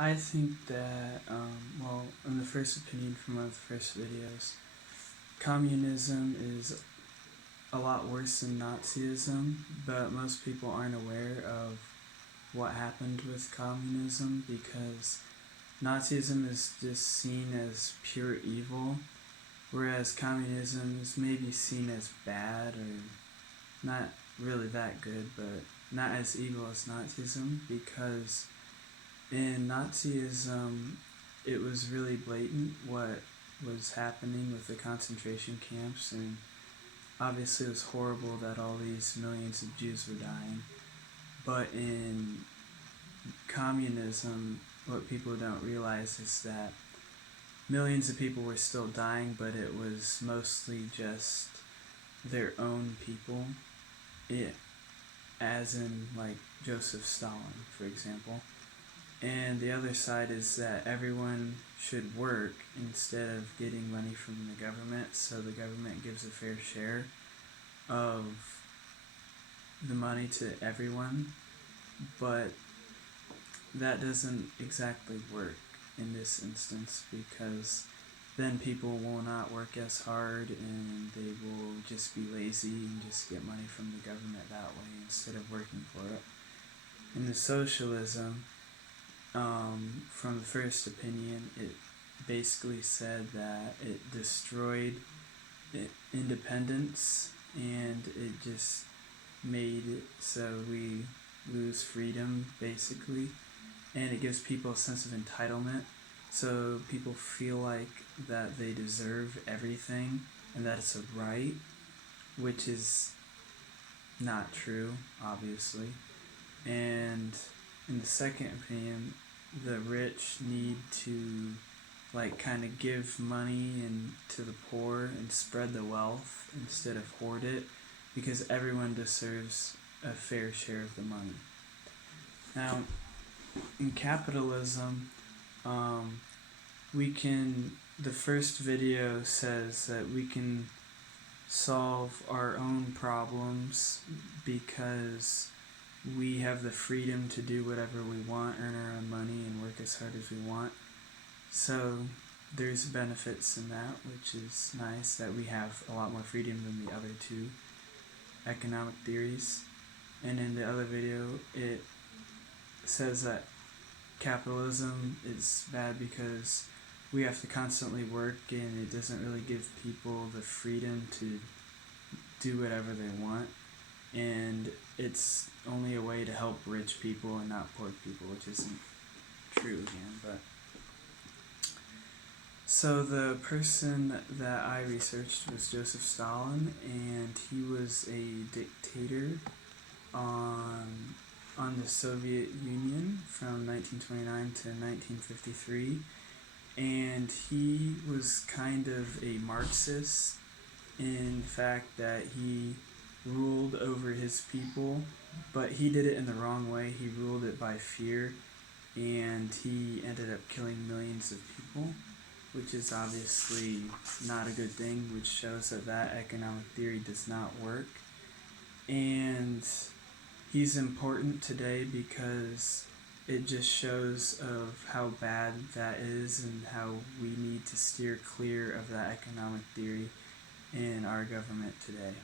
I think that, well, in the first opinion from one of the first videos, communism is a lot worse than Nazism, but most people aren't aware of what happened with communism because Nazism is just seen as pure evil, whereas communism is maybe seen as bad or not really that good, but not as evil as Nazism because in Nazism it was really blatant what was happening with the concentration camps, and obviously it was horrible that all these millions of Jews were dying. But in communism, what people don't realize is that millions of people were still dying, but it was mostly just their own people. It, as in like Joseph Stalin, for example. And the other side is that everyone should work instead of getting money from the government, so the government gives a fair share of the money to everyone. But that doesn't exactly work in this instance because then people will not work as hard and they will just be lazy and just get money from the government that way instead of working for it. In the socialism, from the first opinion, it basically said that it destroyed independence and it just made it so we lose freedom, basically, and it gives people a sense of entitlement, so people feel like that they deserve everything and that it's a right, which is not true, obviously. And in the second opinion, the rich need to like kind of give money and to the poor and spread the wealth instead of hoard it because everyone deserves a fair share of the money. Now, in capitalism, the first video says that we can solve our own problems because we have the freedom to do whatever we want, earn our own money, and work as hard as we want. So there's benefits in that, which is nice that we have a lot more freedom than the other two economic theories. And in the other video, it says that capitalism is bad because we have to constantly work and it doesn't really give people the freedom to do whatever they want, and it's only a way to help rich people and not poor people, which isn't true again. But so the person that I researched was Joseph Stalin, and he was a dictator on the Soviet Union from 1929 to 1953, and he was kind of a Marxist in the fact that he ruled over his people, but he did it in the wrong way. He ruled it by fear, and he ended up killing millions of people, which is obviously not a good thing, which shows that economic theory does not work. And he's important today because it just shows of how bad that is and how we need to steer clear of that economic theory in our government today.